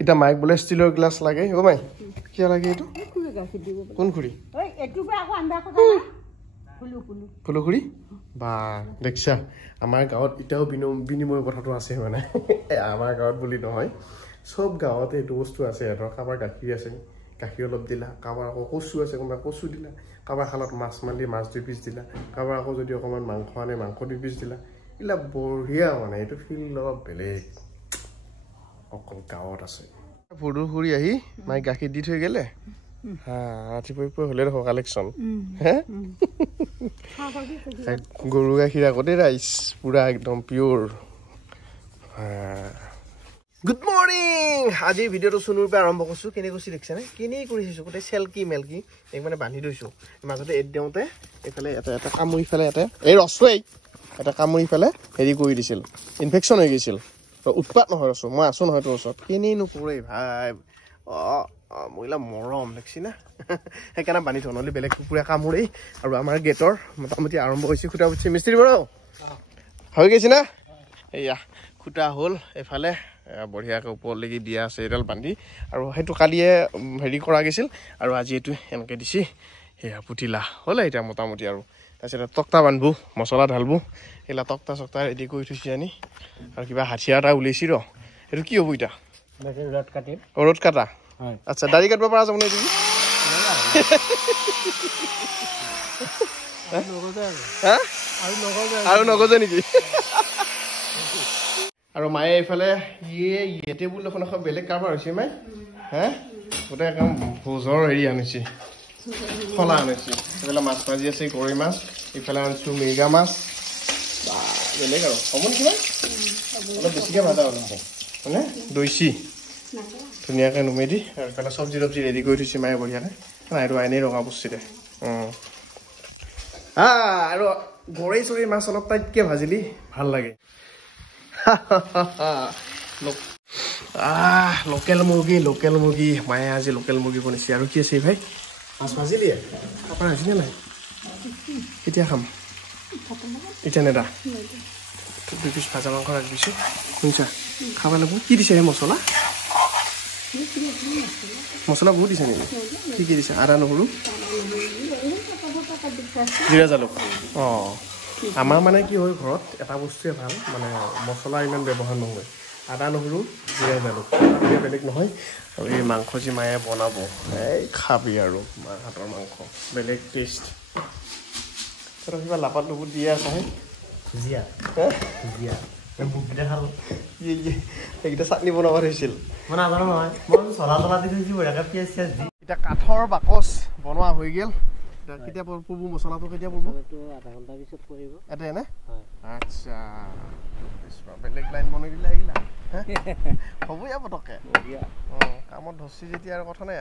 এটা মাইক বলে ষ্টিলৰ গ্লাছ লাগে ও মাই কি লাগে এটো কোন খুৰি ওই এটু বা আকো আন্দা কথা না ফুলু খুৰি বা দেখছা আমাৰ গাঁৱত ইটাও বিনিময় কথাটো আছে মানে আমাৰ গাঁৱত বুলি নহয় সব গাঁৱতে এইটো বস্তু আছে ধৰ কাবাৰ গাখীৰ আছে গাখীৰ অলপ দিলা কাবাৰ আকৌ কচু আছে কোনবা কচু দিলা কাবাৰ খালত মাছ মালি মাছ 2 পিস দিলা কাবাৰ আকৌ যদি অকমান মাংস আনে মাংস 2 পিস দিলা ইলা বঢ়িয়া মানে এইটো ফিল অলপ বেলেগ অকল গাঁৱত আছে ফুলু খুৰি আহি মাই গাখীৰ দি থৈ গেলে হা ৰাতিপুৱা হলে দেখো কালেকশ্যন হে গৰু গাখীৰ আগতে ৰাইচ পুৰা একদম পিওৰ গুড মৰ্নিং আজি ভিডিঅ'টো শুনুৰ পৰা আৰম্ভ কৰিছো কেনে কৈছি দেখছানে কেনে কৰিছো গোটে সেলকি মেলকি এক মানে বান্ধি দইছো মাজতে এড দেওতে এফালে এটা কামুৰি ফেলে এই ৰসই এটা কামুৰি ফেলে হেৰি কৰি দিছিল ইনফেকচন হৈ গৈছিল উৎপাত নহয় ৰস মই আছো নহয় তোৰ ওচৰত কেনে নপৰে ভাই মহিলা মৰম দেখছি না সেইকাৰণে বান্ধি থওঁ নহ'লে বেলেগ কুকুৰে কামুৰেই আৰু আমাৰ গেটৰ মোটামুটি আৰম্ভ হৈছে খুটা উঠিছে মিস্ত্ৰী বাৰু হৈ গৈছে না এয়া খুটা হ'ল এফালে বঢ়িয়াকৈ ওপৰলৈকে দিয়া আছে এডাল বান্ধি আৰু সেইটো কালিয়ে হেৰি কৰা গৈছিল আৰু আজি এইটো এনেকৈ দিছি সেয়া পুতিলা হ'লে এতিয়া মোটামুটি আৰু তাৰপিছত তক্তা বান্ধবো মছলা ঢালবো এইলা তক্তা চক্তা ৰেডি কৰি থৈছি আনি আৰু কিবা হাথিয়াৰ এটা ওলাইছি ৰ এইটো কি হ'ব এতিয়া ৰ'দ কাটা আচ্ছা দাড়ি কাটিব পৰা যাব নে তুমি আৰু নগজে নেকি আৰু মায়ে এইফালে ইয়ে টেবুল এখন এখন বেলেগ কাৰবাৰ হৈছে মাই হে গোটেই একদম ভোজৰ হেৰি আনিছে খলা আনিছে এইফালে মাছ ভাজি আছে গৰৈ মাছ এইফালে আনিছো মিৰ্গা মাছ বেলেগ আৰু হ'ব নেকি অলপ বেছিকৈ ভাজা অলপ মানে দৈছি ধুনীয়াকৈ নুমাই দি আৰু এইফালে চব্জি তব্জি ৰেডি কৰি থৈছে মায়ে বঢ়িয়াকৈ নাই এইটো আইনেই ৰঙা বস্তু দে আৰু গৰৈ চৰৈ মাছ অলপ টাইটকৈ ভাজিলি ভাল লাগে লোকেল মুৰ্গী মায়ে আজি লোকেল মুৰ্গী বনাইছে আৰু কি আছে ভাই মাছ ভাজিলি আপোনাৰ আহিছিলে নাই কেতিয়া খাম এতিয়া নেদা 2 পিচ ভাজা মাংস ৰাখি দিছোঁ শুনিছা খাব লাগিব কি দিছে সেই মছলা বহুত দিছে নেকি কি দিছে আদা নহৰু জিৰা জালুক আমাৰ মানে কি হয় ঘৰত এটা বস্তুৱে ভাল মানে মছলা ইমান ব্যৱহাৰ নহয় আদা নহৰু জিৰা জালুক বেলেগ নহয় আৰু এই মাংস যি মায়ে বনাব এই খাবি আৰু মাৰ হাতৰ মাংস বেলেগ টেষ্ট কিবা লাপাত লুপুত দিয়ে আছে এইকেইটা চাটনি বনাব হৈছিল এতিয়া কাঠৰ বাকচ বনোৱা হৈ গ'ল কেতিয়া পৰব মছলাটো কেতিয়া পৰব আধা ঘণ্টা পিছত পৰিব এতে নে আচ্ছা বেলেগ লাইন বনাই দিলে আহিলা হ'ব ইয়া পটকে কামত ধৰছি যেতিয়া আৰু কথা নাই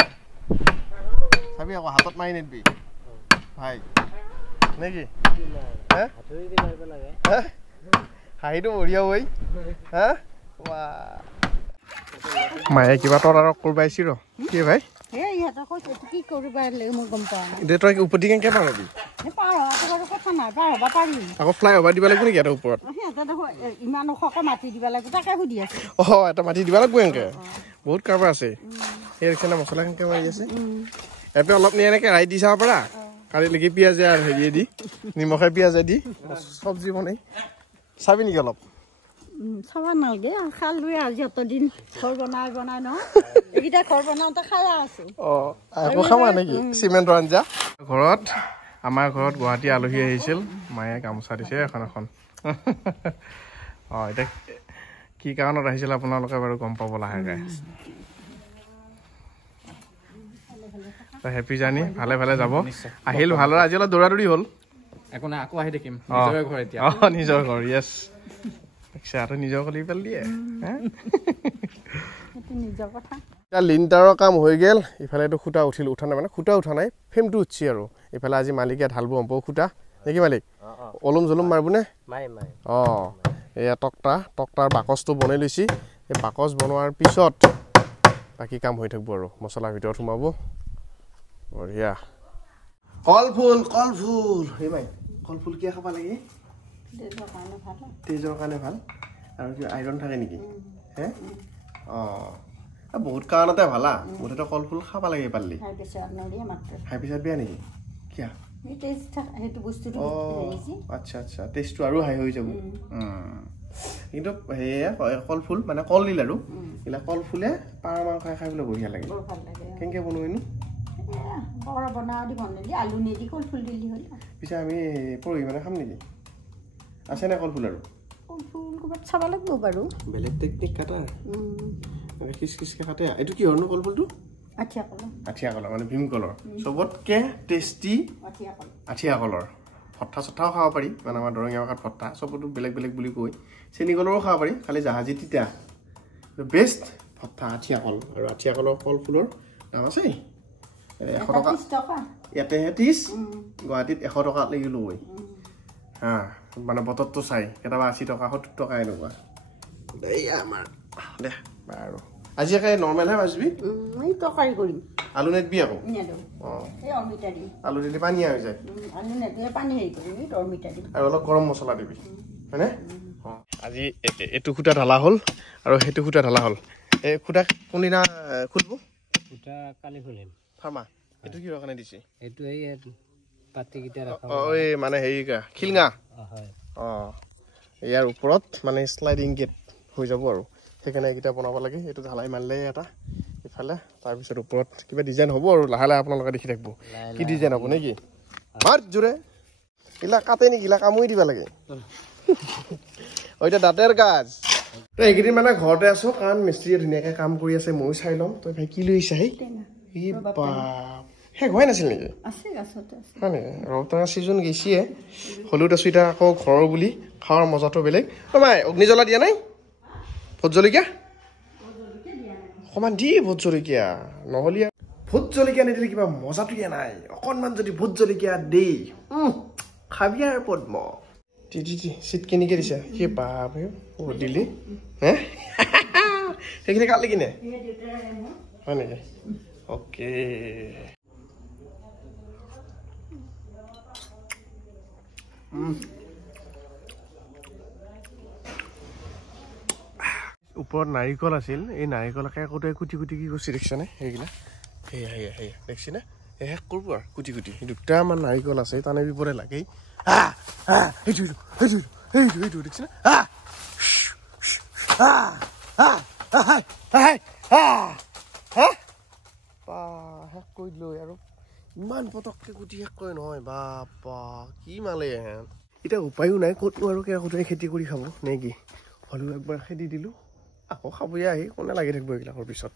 চাবি আকৌ হাতত মাৰি নিদিবি ভাই নেকি হাঁহিটো বঢ়িয়া হৈ হা মায়ে কিবা তদাৰক কৰবাইছি ৰ কি ভাই উপতি কেনেকে পাৰবি আকৌ ফ্লাই অভাৰ দিব লাগিব নেকি এটা ওপৰত এটা মাটি দিব লাগিব এনেকে বহুত কাৰবাৰ আছে সেই মছলা কেনেকে মাৰি আছে এপে অলপ নিয়ে এনেকে ৰাইত দি চাব পাৰা কালি লেগি পিঁয়াজে আৰু হেৰিয়ে দি নিমখে পিঁয়াজে দি চব্জি বনাই চাবি নেকি অলপ চাব নালাগে খালোৱে আজি অতদিন ঘৰ বনাই ন এইকেইটা ঘৰ বনাওঁতে খাই আছো আকৌ খাবা নেকি চিমেণ্টৰ আঞ্জা ঘৰত আমাৰ ঘৰত গুৱাহাটী আলহী আহিছিল মায়ে গামোচা দিছে এখন এতিয়া কি কাৰণত আহিছিল আপোনালোকে বাৰু গম পাব লাহেকৈ হেপী জাৰ্ণি ভালে ভালে যাব আহিল ভালদৰে আজি অলপ দৌৰা-দৌৰি হ'ল একো নাই আকৌ আহি দেখিম নিজৰ ঘৰ য়েছ আৰু নিজৰ কলি পেল দিয়ে লিণ্টাৰৰ কাম হৈ গ'ল ইফালে এইটো খুটা উঠা নাই মানে খুটা উঠা নাই ফ্ৰেমটো উঠছি আৰু ইফালে আজি মালিকে ঢালব হম্প খুটা নেকি মালিক অলম জলম মাৰিবনে এয়া তক্তাৰ বাকচটো বনাই লৈছি এই বাকচ বনোৱাৰ পিছত বাকী কাম হৈ থাকিব আৰু মছলাৰ ভিতৰত সোমাব বঢ়িয়া কলফুল কিয় খাব লাগে তেজৰ কাৰণে ভাল আৰু কি আইৰণ থাকে নেকি হে বহুত কাৰণতে ভালা মুঠতে কল ফুল খাব লাগে পাৰলি হাই প্ৰেছাৰ নলিয়ে মাত্ৰ হাই প্ৰেছাৰ বেয়া নেকি কিয়া এই টেষ্ট সেইটো বস্তুটো আচ্ছা আচ্ছা টেষ্টটো আৰু হাই হৈ যাব কিন্তু সেয়া কল ফুল মানে কল দিল আৰু এইলা কল ফুলে পাৰ মাংস খাই বোলে বঢ়িয়া লাগে বৰ ভাল লাগে কেনেকৈ বনোৱেনো বৰ বনাওঁ দি বনালি আলু নিদি কল ফুল দিলি হ'ল পিছে আমি পৰহি মানে খাম নেকি আছেনে কল ফুল আৰু কল ফুল ক'ৰবাত চাব লাগিব বাৰু বেলেগ টেকনিক কাটা খিচ খিচকৈ কাটে এইটো কি হয়নো কল ফুলটো আঠিয়া কল আঠিয়া কলৰ মানে ভীমকলৰ চবতকৈ টেষ্টি আঠিয়া কলৰ ভত্তা চত্তাও খাব পাৰি মানে আমাৰ দৰঙীয়া ভাষাত ভত্তা চবতো বেলেগ বেলেগ বুলি কয় চেনি কলৰো খাব পাৰি খালি জাহাজী তিতা বেষ্ট ভত্তা আঠিয়া কল আৰু আঠিয়া কলৰ কল ফুলৰ দাম আছে 100 টকা ইয়াতেহে 30 গুৱাহাটীত 100 টকা লাগি লয় হা মানে বতৰটো চাই কেতিয়াবা 80 টকা 70 টকা এনেকুৱা এই আমাৰ দে বাৰু আজি একে নৰ্মেলহে ভাজবি এই তৰকাৰী কৰিম আলু নেটবি আকৌ এই অমিতা দিম আলু দিলে পানীয়া হৈ যায় আলু নেটে পানী হেৰি কৰিম এই অমিতা দিম আৰু অলপ গৰম মছলা দিবি হয়নে আজি এইটো খুটা ঢালা হ'ল আৰু সেইটো খুটা ঢালা হ'ল এই খুটা কোনদিনা খুলিব খুটা কালি খুলিম ফাৰ্মা এইটো কিহৰ কাৰণে দিছে এইটো এই পাতিকেইটা ৰাখা এই মানে হেৰি খিলঙা হয় ইয়াৰ ওপৰত মানে শ্লাইডিং গেট হৈ যাব আৰু সেইকাৰণে এইকেইটা বনাব লাগে এইটো ঢালাই মাৰিলে এটা ইফালে তাৰপিছত ওপৰত কিবা ডিজাইন হ'ব আৰু লাহে লাহে আপোনালোকে দেখি থাকিব কি ডিজাইন হ'ব নেকি মাৰ জোৰে এইলা কাটে নেকি এইলা কামুৰি দিব লাগে এতিয়া দাঁতেৰ গাজ তই এইকেইদিন মানে ঘৰতে আছো কাৰণ মিস্ত্ৰীয়ে ধুনীয়াকৈ কাম কৰি আছে ময়ো চাই ল'ম তই ভাই কি লৈ আহিছা সেই বাপ শেষ হোৱাই নাছিল নেকি হয় নেকি ৰব টেঙা ছিজন গৈছিয়ে হ'লেও আছো এতিয়া আকৌ ঘৰৰ বুলি খাৱাৰ মজাটো বেলেগ মাই অগ্নি জ্বলা দিয়া নাই ভোট জলকীয়া অকণমান দি ভোট জলকীয়া নহ'লে ভোট জলকীয়া নিদিলে কিবা মজাটো দিয়া নাই অকণমান যদি ভোট জলকীয়া দেই খাবি আৰু পদ্ম চিট কেনেকৈ দিছা সেই বাপ দিলি হে সেইখিনি কাটলি কিনে হয় নেকি অ'কে ওপৰত নাৰিকল আছিল এই নাৰিকলকে একোতে কুটি কুটি কি কৰিছে দেখিছানে সেইগিলা সেয়া সেয়া সেয়া দেখিছেনে এই শেষ কৰিব আৰু কুটি কুটি দুটামান নাৰিকল আছে তানে বিপদে লাগেই সেইটো দেখিছেনে শেষ কৰি দিলো আৰু ইমান পটককৈ কুটি শেষ কৰে নহয় বাপা কি মালে এতিয়া উপায়ো নাই ক'তনো আৰু কেৰাকুটাই খেতি কৰি খাব নে কি হ'লেও একবাৰ খেদি দিলোঁ আকৌ খাবই আহি কোনে লাগি থাকিব এইবিলাকৰ পিছত